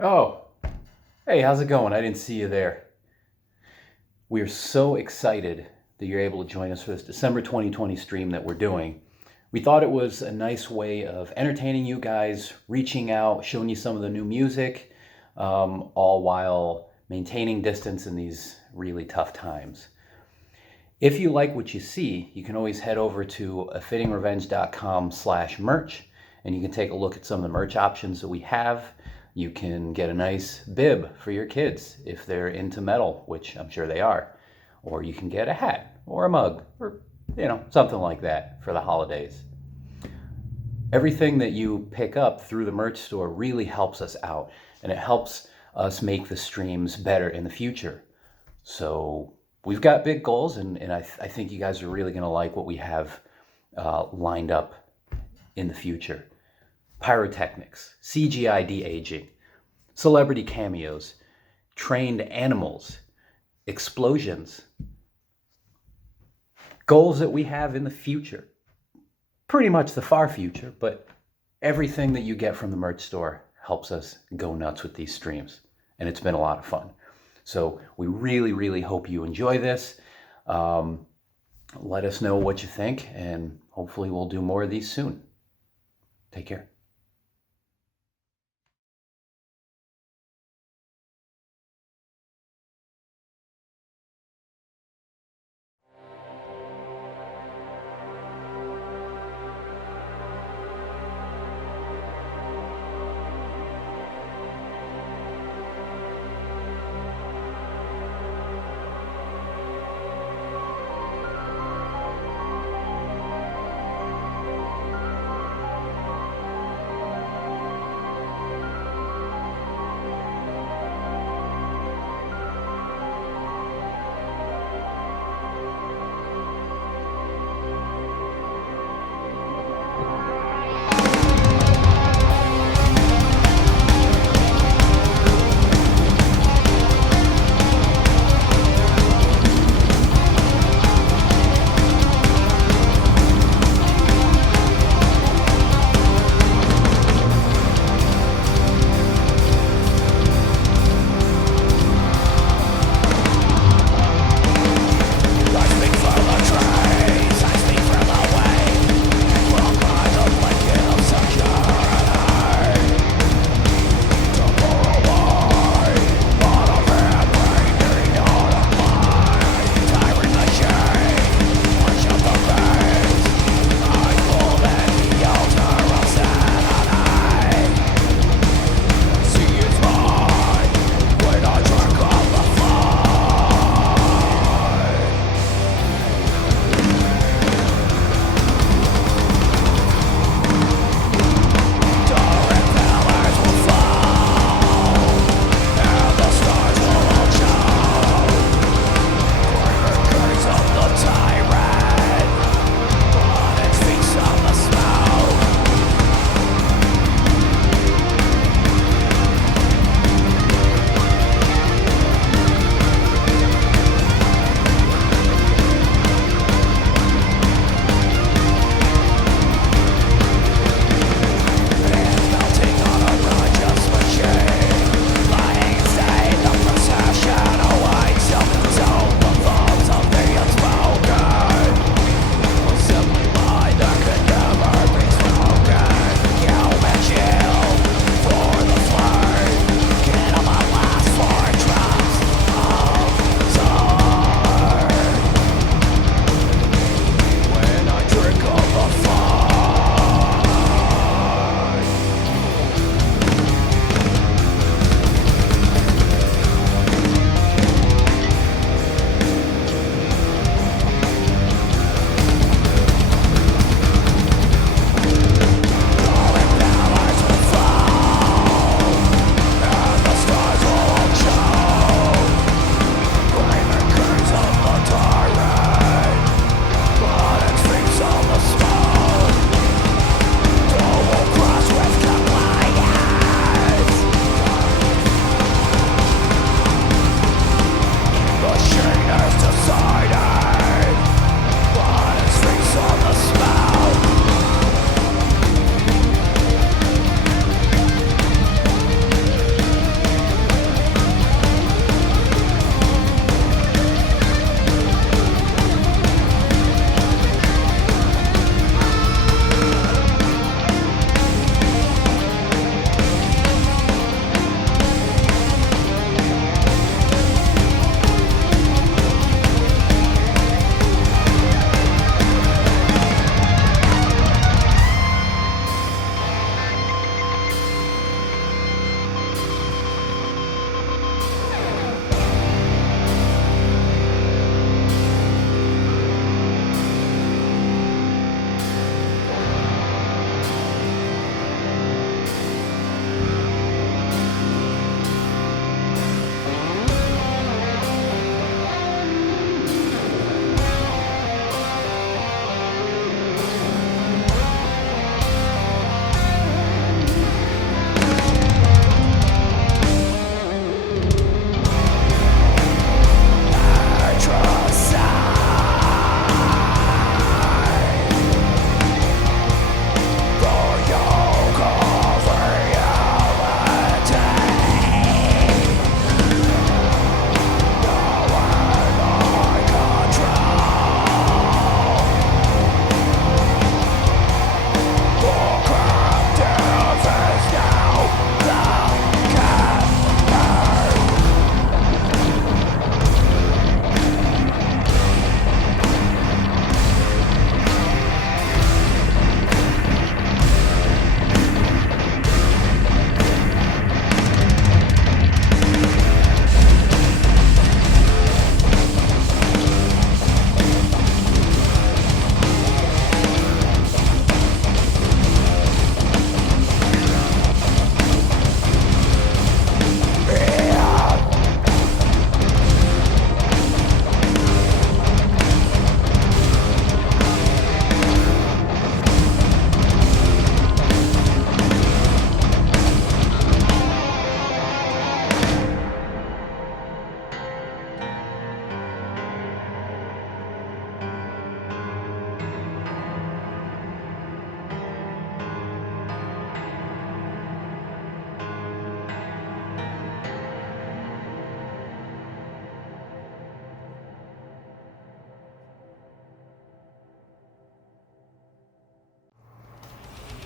Oh, hey, how's it going? I didn't see you there. We are so excited that you're able to join us for this December 2020 stream that we're doing. We thought it was a nice way of entertaining you guys, reaching out, showing you some of the new music, all while maintaining distance in these really tough times. If you like what you see, you can always head over to afittingrevenge.com/merch and you can take a look at some of the merch options that we have. You can get a nice bib for your kids if they're into metal, which I'm sure they are. Or you can get a hat or a mug or, something like that for the holidays. Everything that you pick up through the merch store really helps us out and it helps us make the streams better in the future. So we've got big goals, and I think you guys are really going to like what we have lined up in the future. Pyrotechnics, CGI de-aging, celebrity cameos, trained animals, explosions, goals that we have in the future. Pretty much the far future, but everything that you get from the merch store helps us go nuts with these streams, and it's been a lot of fun. So we really, really hope you enjoy this. Let us know what you think, and hopefully we'll do more of these soon. Take care.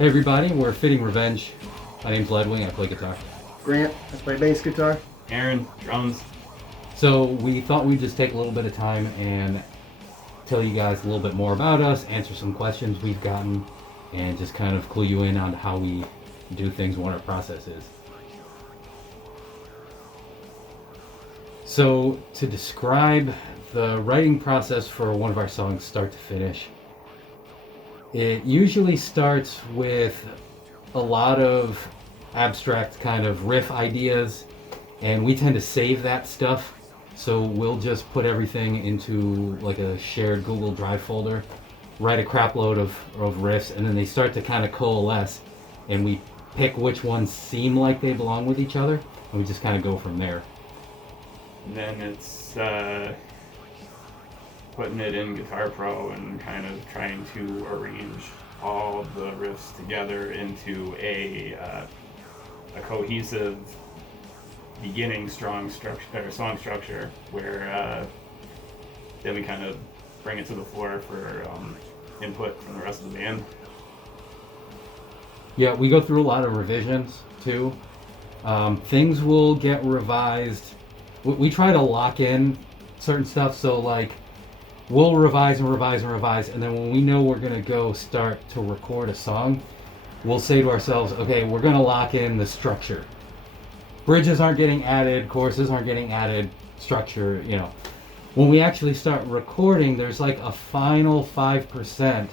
Hey everybody, we're Fitting Revenge. My name's Ledwing, I play guitar. Grant, I play bass guitar. Aaron, drums. So we thought we'd just take a little bit of time and tell you guys a little bit more about us, answer some questions we've gotten, and just kind of clue you in on how we do things, what our process is. So to describe the writing process for one of our songs start to finish, it usually starts with a lot of abstract kind of riff ideas, and we tend to save that stuff. So we'll just put everything into like a shared Google Drive folder, write a crap load of riffs, and then they start to kind of coalesce, and we pick which ones seem like they belong with each other, and we just kind of go from there. And then it's putting it in Guitar Pro and kind of trying to arrange all the riffs together into a cohesive beginning song structure, where then we kind of bring it to the floor for input from the rest of the band. Yeah, we go through a lot of revisions too. Things will get revised. We try to lock in certain stuff, so like we'll revise and revise and revise, and then when we know we're gonna go start to record a song, we'll say to ourselves, okay, we're gonna lock in the structure. Bridges aren't getting added, choruses aren't getting added, structure, you know. When we actually start recording, there's like a final 5%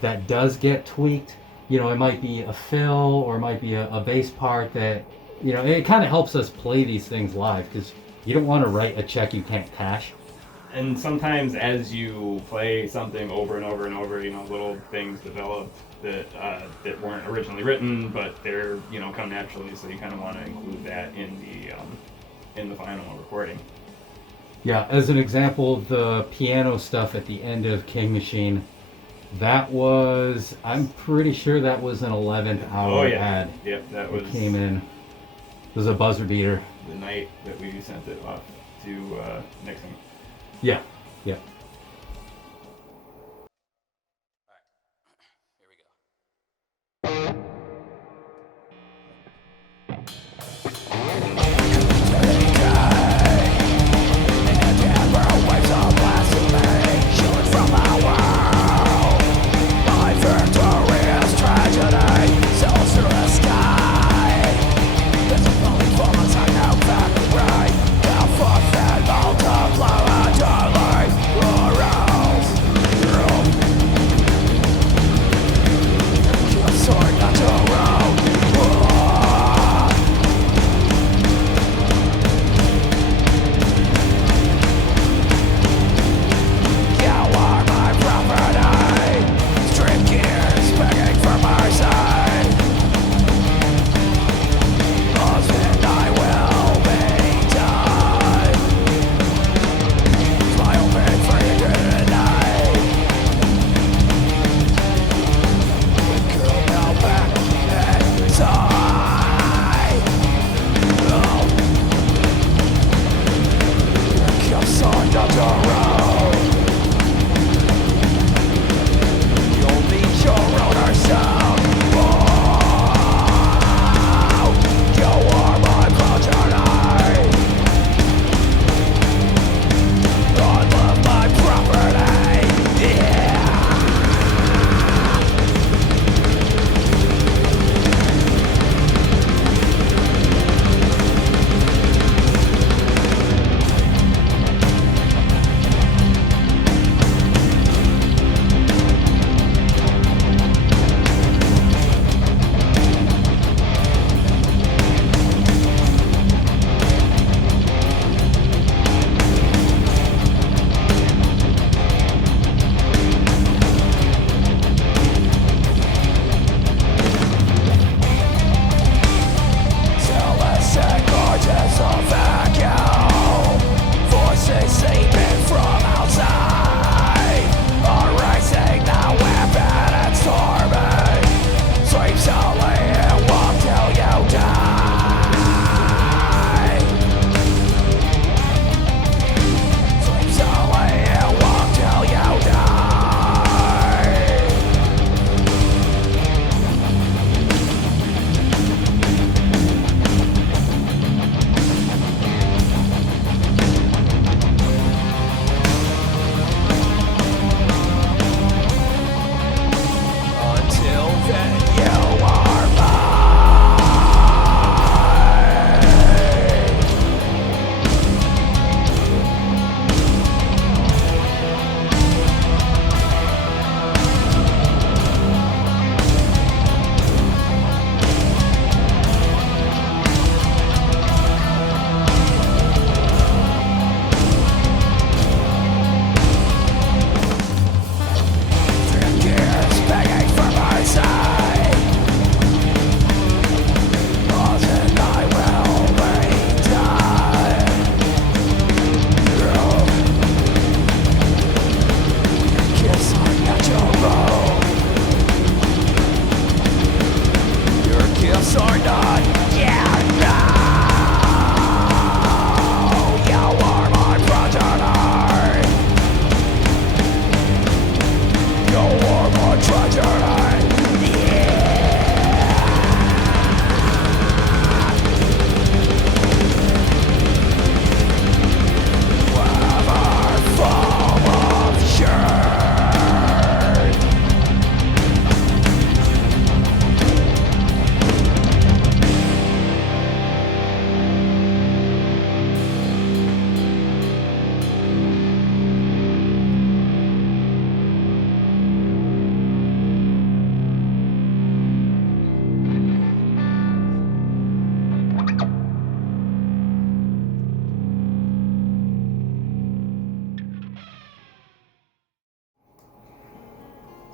that does get tweaked. You know, it might be a fill or it might be a bass part that, you know, it kind of helps us play these things live, because you don't want to write a check you can't cash. And sometimes as you play something over and over and over, you know, little things develop that weren't originally written, but they're, you know, come naturally, so you kind of want to include that in the final recording. Yeah, as an example, the piano stuff at the end of King Machine, that was, I'm pretty sure that was an 11th hour ad. Yep, that was. It came in. It was a buzzer beater. The night that we sent it off to mixing. Yeah, yeah. Multiply, darling.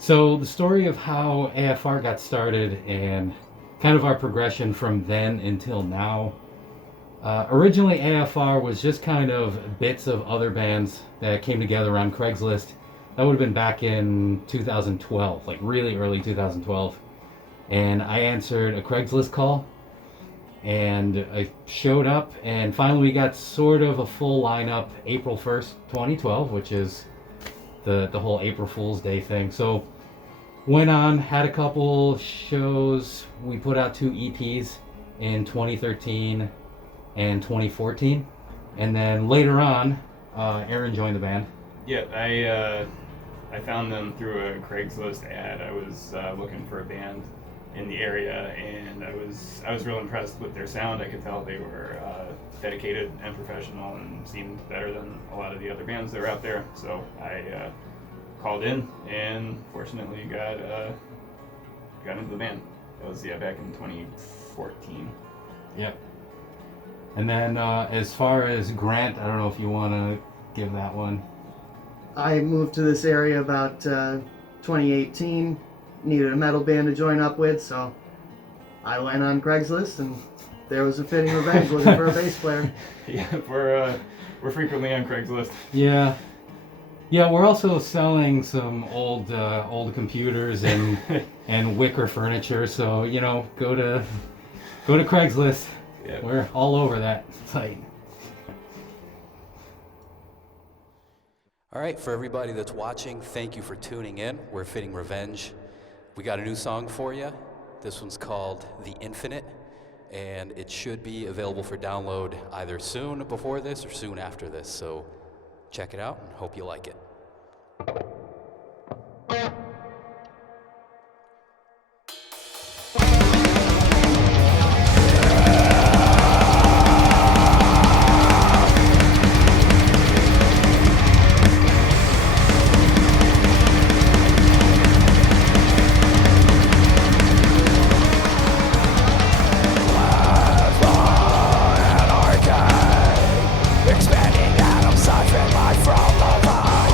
So the story of how AFR got started and kind of our progression from then until now. Originally, AFR was just kind of bits of other bands that came together on Craigslist. That would have been back in 2012, like really early 2012. And I answered a Craigslist call, and I showed up, and finally we got sort of a full lineup April 1st, 2012, which is the whole April Fool's Day thing. So went on, had a couple shows. We put out 2 EPs in 2013 and 2014, and then later on, Aaron joined the band. Yeah, I found them through a Craigslist ad. I was looking for a band in the area, and I was real impressed with their sound. I could tell they were dedicated and professional, and seemed better than a lot of the other bands that were out there. So I called in, and fortunately got into the band. That was back in 2014. Yep. And then as far as Grant, I don't know if you want to give that one. I moved to this area about 2018. Needed a metal band to join up with, so I went on Craigslist, and there was a fitting revenge looking for a bass player. Yeah, we're frequently on Craigslist. Yeah. Yeah, we're also selling some old computers and and wicker furniture. So go to Craigslist. Yeah. We're all over that site. All right, for everybody that's watching, thank you for tuning in. We're Fitting Revenge. We got a new song for you. This one's called The Infinite, and it should be available for download either soon before this or soon after this. So check it out and hope you like it. Expanding atoms, siphon life from the mind.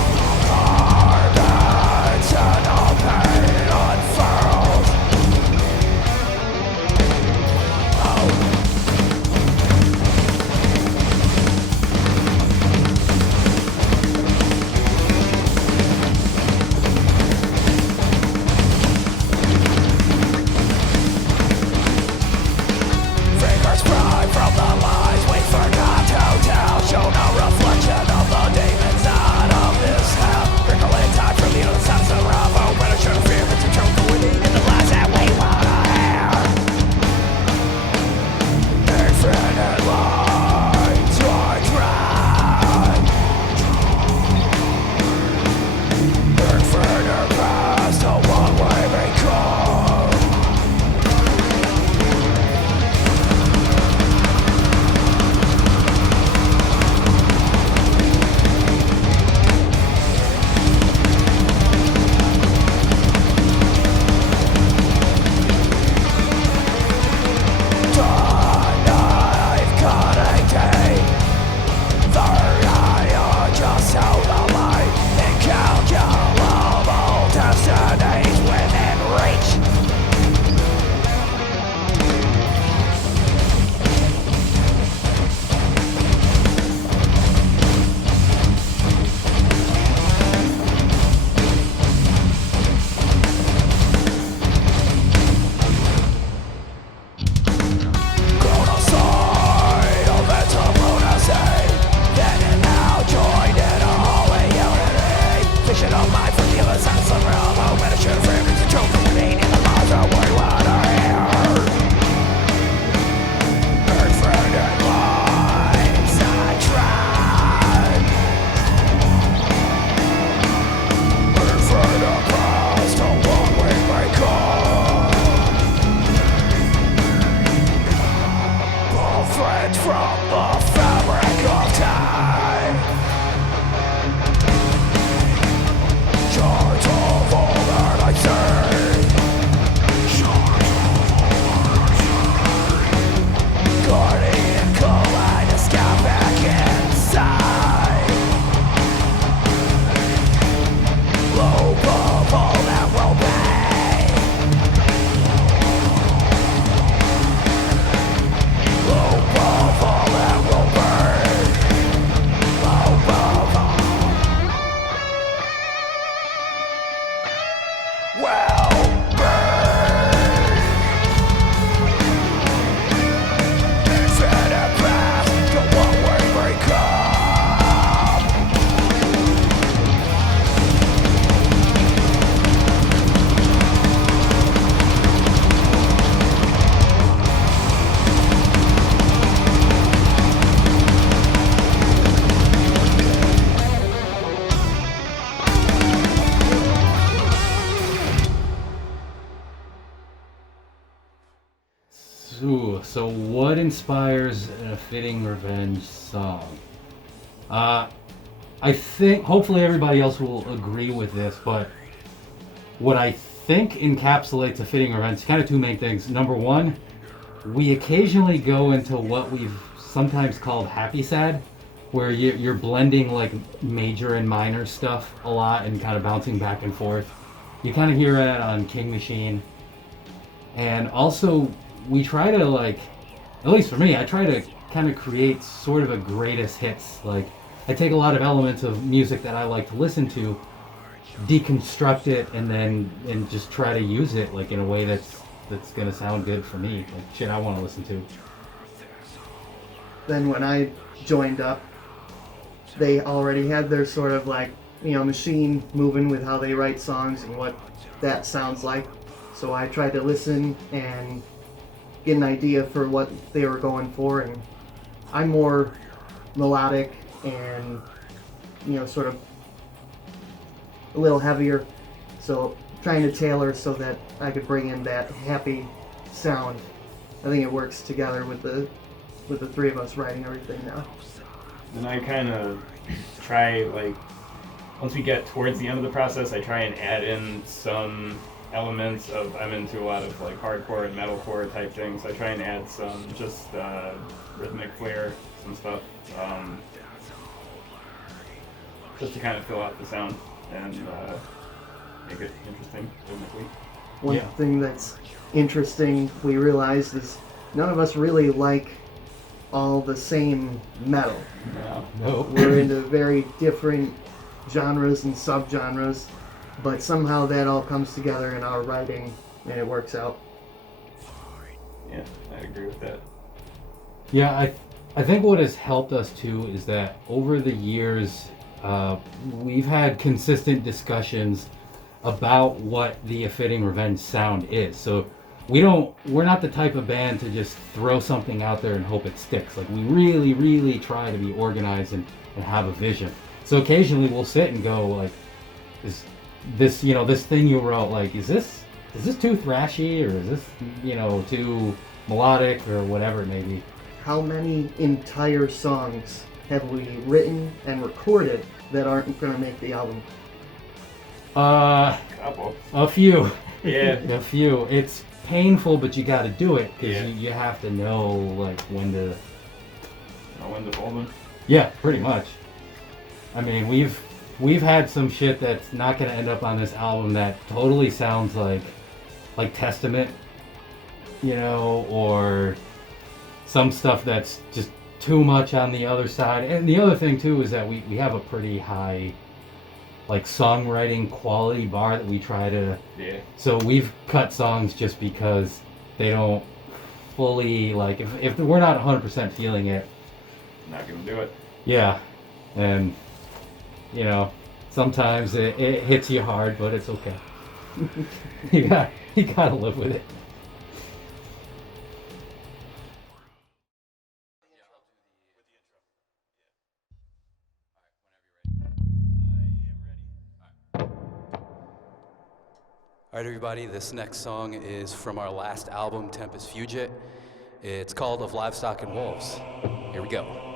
Ooh, so what inspires a fitting revenge song? I think hopefully everybody else will agree with this, but what I think encapsulates a fitting revenge, kind of two main things. Number one, we occasionally go into what we've sometimes called happy sad, where you're blending like major and minor stuff a lot and kind of bouncing back and forth. You kind of hear that on King Machine. And also, we try to, like, at least for me, I try to kind of create sort of a greatest hits. Like, I take a lot of elements of music that I like to listen to, deconstruct it, and just try to use it like in a way that's gonna sound good for me, like shit I want to listen to. Then when I joined up, they already had their sort of like, machine moving with how they write songs and what that sounds like. So I tried to listen and get an idea for what they were going for, and I'm more melodic and sort of a little heavier, so trying to tailor so that I could bring in that happy sound. I think it works together with the three of us writing everything now. And I kind of try, like, once we get towards the end of the process, I try and add in some elements of, I'm into a lot of like hardcore and metalcore type things, so I try and add some just rhythmic flair, some stuff, just to kind of fill out the sound and make it interesting rhythmically. One thing that's interesting we realized is none of us really like all the same metal. No. We're into very different genres and subgenres, but somehow that all comes together in our writing and it works out. Yeah, I agree with that. Yeah, I think what has helped us too is that over the years, we've had consistent discussions about what the A Fitting Revenge sound is. So we're not the type of band to just throw something out there and hope it sticks. Like, we really, really try to be organized and have a vision. So occasionally we'll sit and go like, this thing you wrote, like, is this too thrashy, or is this too melodic, or whatever it may be. How many entire songs have we written and recorded that aren't going to make the album? Couple. A few. Yeah. A few. It's painful, but you got to do it because Yeah. you have to know like when to. Know when to fold them. Yeah, pretty much. I mean, we've had some shit that's not going to end up on this album that totally sounds like Testament, or some stuff that's just too much on the other side. And the other thing too is that we have a pretty high like songwriting quality bar that we try to. Yeah. So we've cut songs just because they don't fully, like, if we're not 100% feeling it. Not gonna do it. Yeah, and sometimes it hits you hard, but it's okay. you gotta live with it. All right, everybody, this next song is from our last album, Tempest Fugit. It's called Of Livestock and Wolves. Here we go.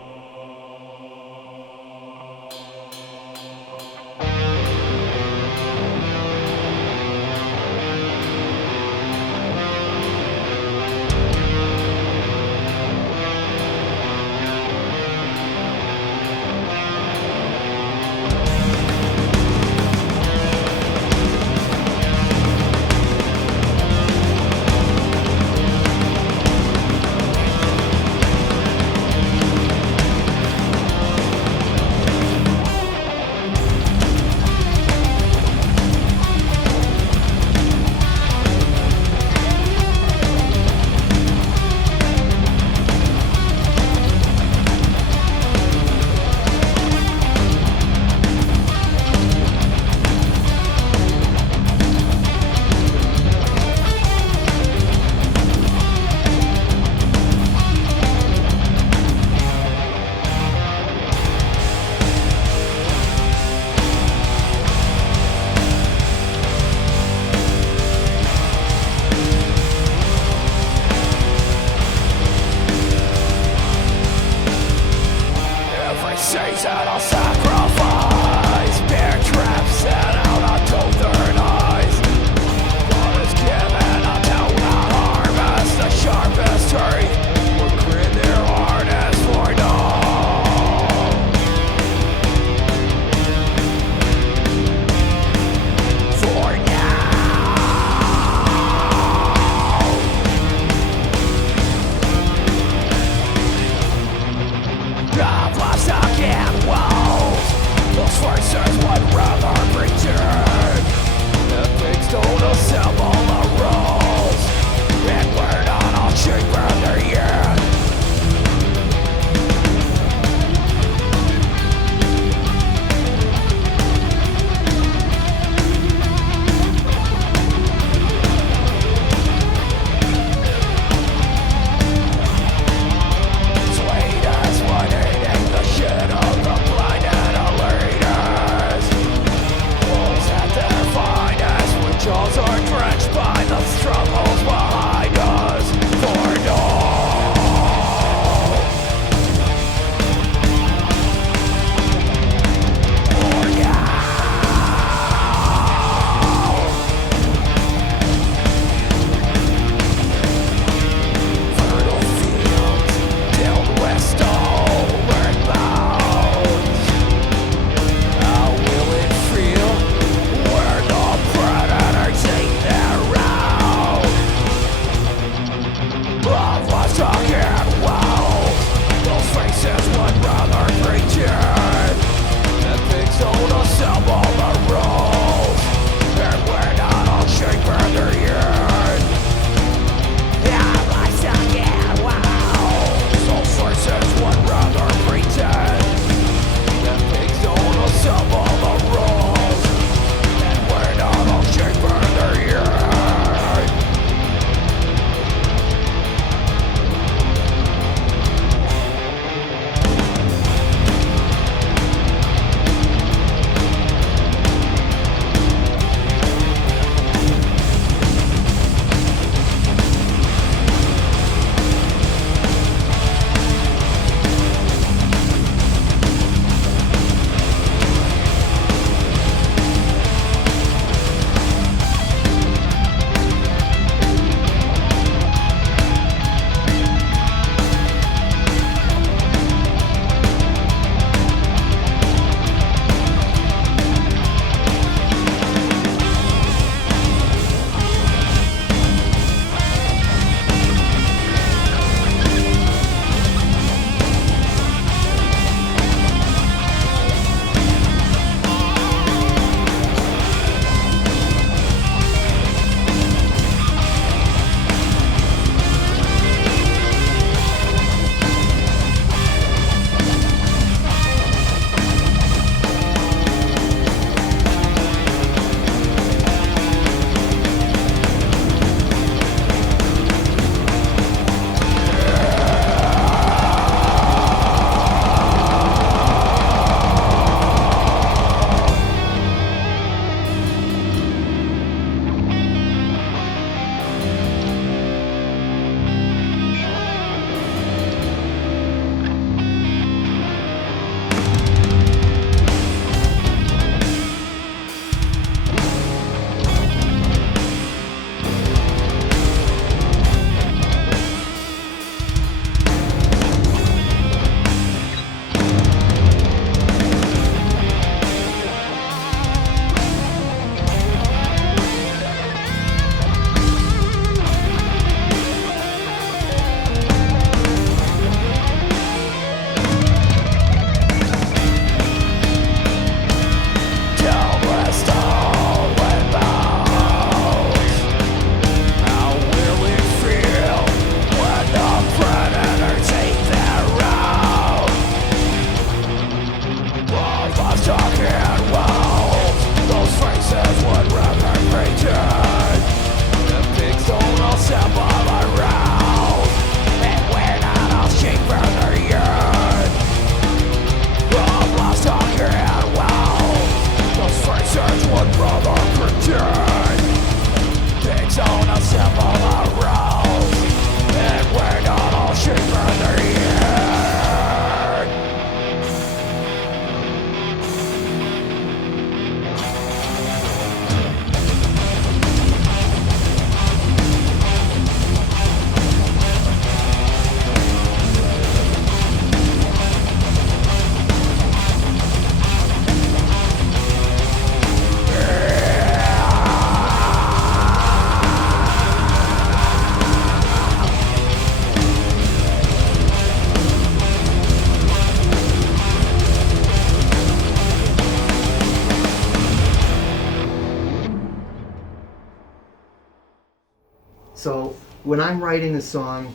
So when I'm writing a song,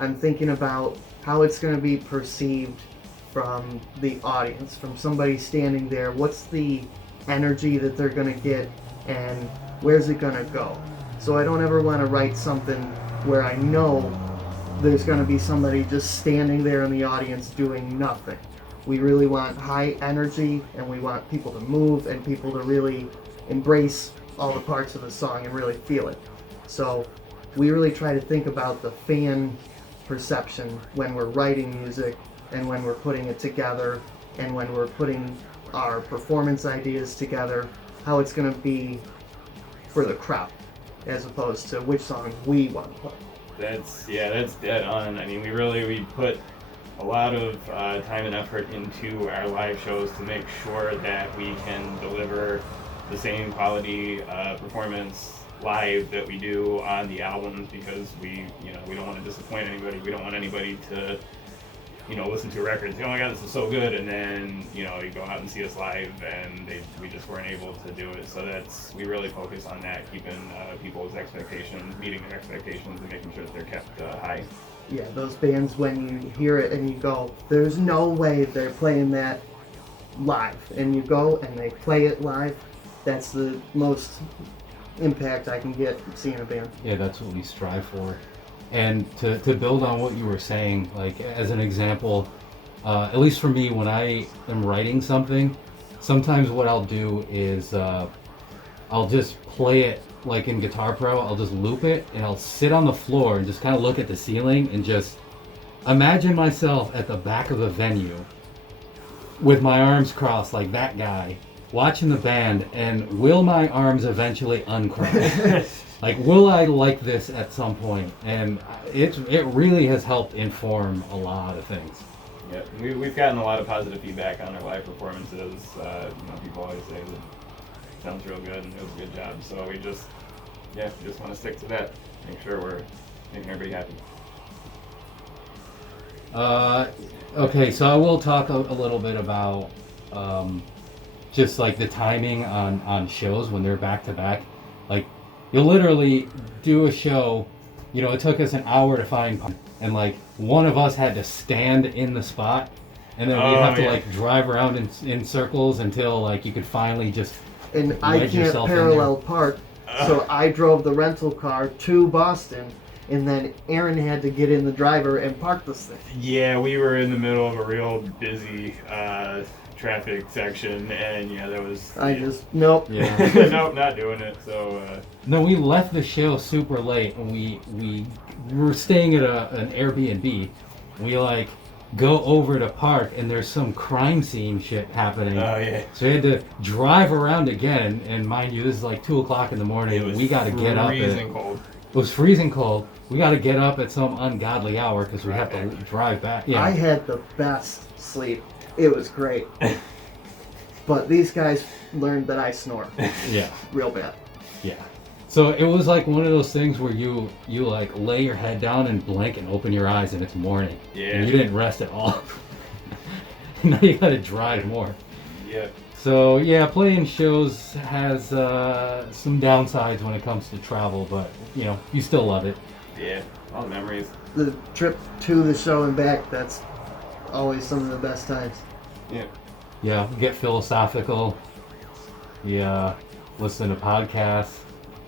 I'm thinking about how it's going to be perceived from the audience, from somebody standing there. What's the energy that they're going to get, and where's it going to go? So I don't ever want to write something where I know there's going to be somebody just standing there in the audience doing nothing. We really want high energy, and we want people to move and people to really embrace all the parts of the song and really feel it. So we really try to think about the fan perception when we're writing music and when we're putting it together and when we're putting our performance ideas together, how it's going to be for the crowd as opposed to which song we want to play. That's dead on. I mean, we put a lot of time and effort into our live shows to make sure that we can deliver the same quality performance live that we do on the albums, because we don't want to disappoint anybody. We don't want anybody to listen to a record and say, oh my god, this is so good, and then you go out and see us live and we just weren't able to do it. So we really focus on that, keeping people's expectations, meeting their expectations, and making sure that they're kept high. Yeah, those bands, when you hear it and you go, there's no way they're playing that live, and you go and they play it live, that's the most impact I can get from seeing a band. Yeah, that's what we strive for. And to build on what you were saying, like as an example, at least for me, when I am writing something, sometimes what I'll do is I'll just play it like in Guitar Pro. I'll just loop it and I'll sit on the floor and just kind of look at the ceiling and just imagine myself at the back of a venue with my arms crossed like that guy, watching the band, and will my arms eventually uncross? Like, will I like this at some point? And it really has helped inform a lot of things. Yeah, we've gotten a lot of positive feedback on our live performances. People always say that it sounds real good and it was a good job. So we just want to stick to that. Make sure we're making everybody happy. Okay, so I will talk a little bit about just like the timing on shows when they're back to back. Like, you'll literally do a show, it took us an hour to find, and like one of us had to stand in the spot, and then we'd have to like drive around in circles until like you could finally just and I can't parallel park, so I drove the rental car to Boston, and then Aaron had to get in the driver and park this thing. Yeah, we were in the middle of a real busy traffic section, and that was... Nope. Yeah. Nope, not doing it, so... No, we left the show super late, and we were staying at an Airbnb. We like go over to park, and there's some crime scene shit happening. Oh, yeah. So we had to drive around again, and mind you, this is like 2 o'clock in the morning. We got to get up. Freezing cold. It was freezing cold. We got to get up at some ungodly hour because we have to drive back. Yeah. I had the best sleep. It was great. But these guys learned that I snore. Yeah. Real bad. Yeah. So it was like one of those things where you like lay your head down and blink and open your eyes and it's morning. Yeah. And you didn't rest at all. Now you got to drive more. Yeah. So yeah, playing shows has some downsides when it comes to travel, but you still love it. Yeah. All the memories. The trip to the show and back, that's always some of the best times. Yeah. Yeah, we get philosophical. Yeah, listen to podcasts.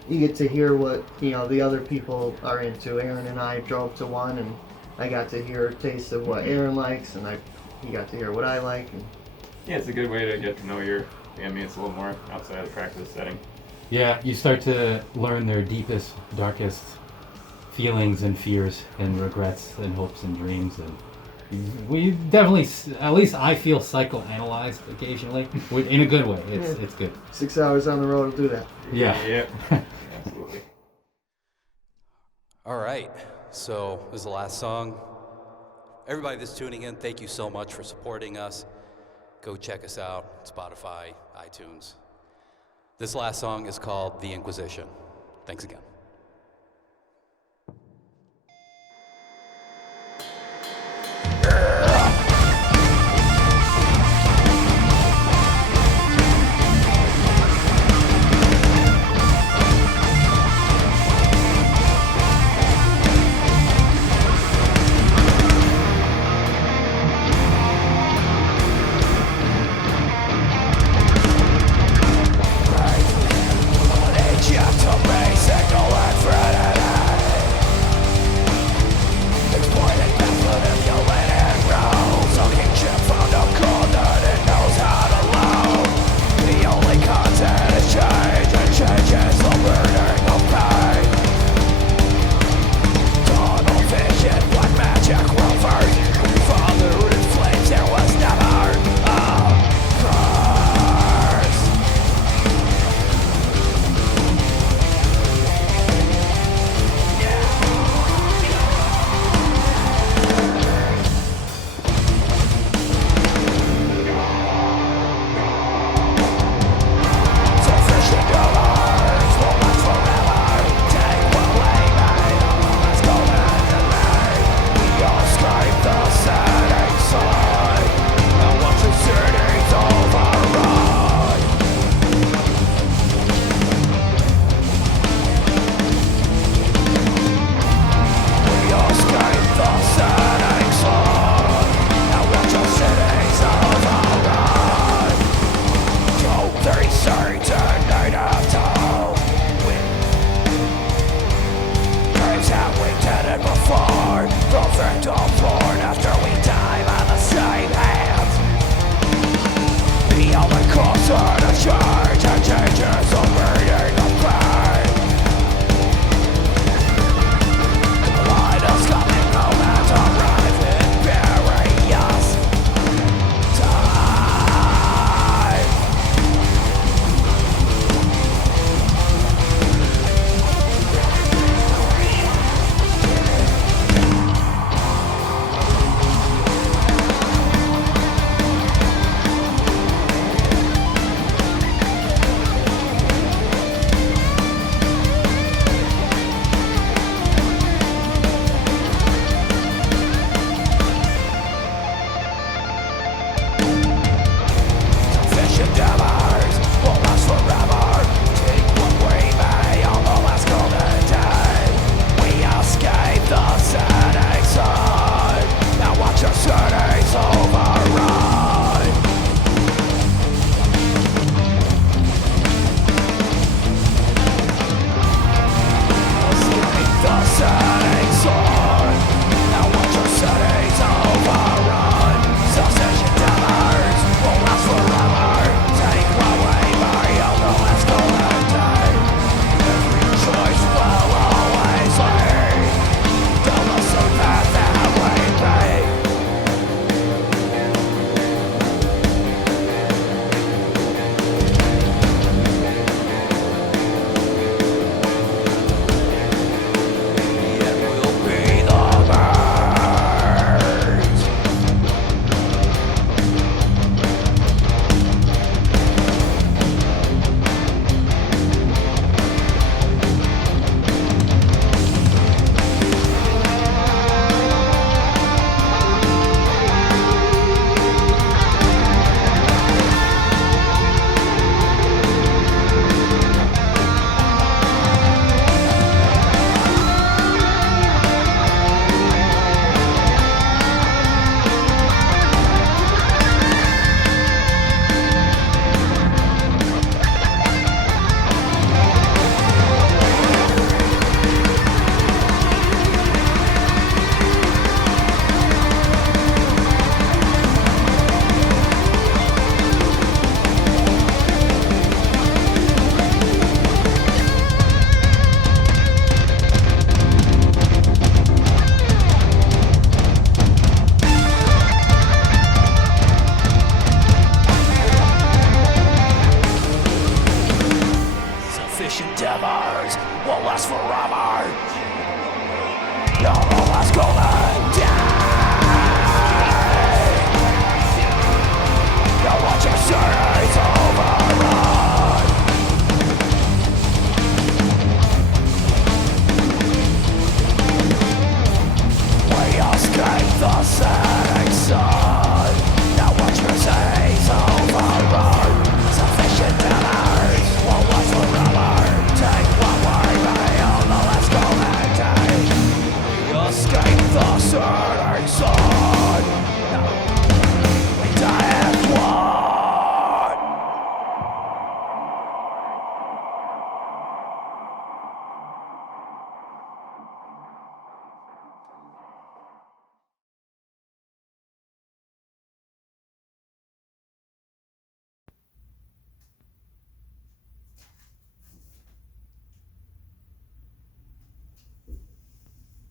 You get to hear what the other people are into. Aaron and I drove to one, and I got to hear a taste of what Aaron likes, and he got to hear what I like. And yeah, it's a good way to get to know your bandmates a little more outside of the practice setting. Yeah, you start to learn their deepest, darkest feelings and fears and regrets and hopes and dreams, and we definitely, at least I feel psychoanalyzed occasionally, in a good way. It's good. 6 hours on the road will do that. Yeah. Yeah. Absolutely. All right, so this is the last song. Everybody that's tuning in, thank you so much for supporting us. Go check us out, Spotify, iTunes. This last song is called The Inquisition. Thanks again.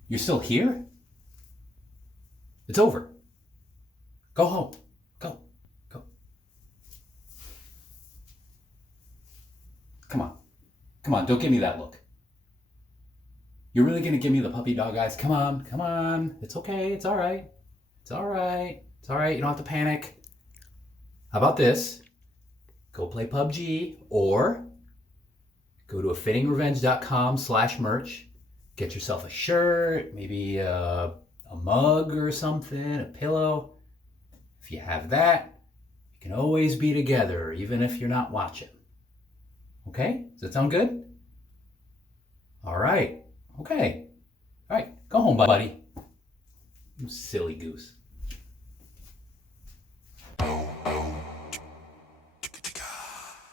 You're still here? It's over. Go home. Go. Go. Come on. Come on, don't give me that look. You're really gonna give me the puppy dog eyes? Come on, come on. It's okay, it's alright. It's alright. It's alright, you don't have to panic. How about this? Go play PUBG or go to afittingrevenge.com/merch. Get yourself a shirt, maybe a mug or something, a pillow. If you have that, you can always be together, even if you're not watching. Okay? Does that sound good? All right. Okay. All right. Go home, buddy. You silly goose.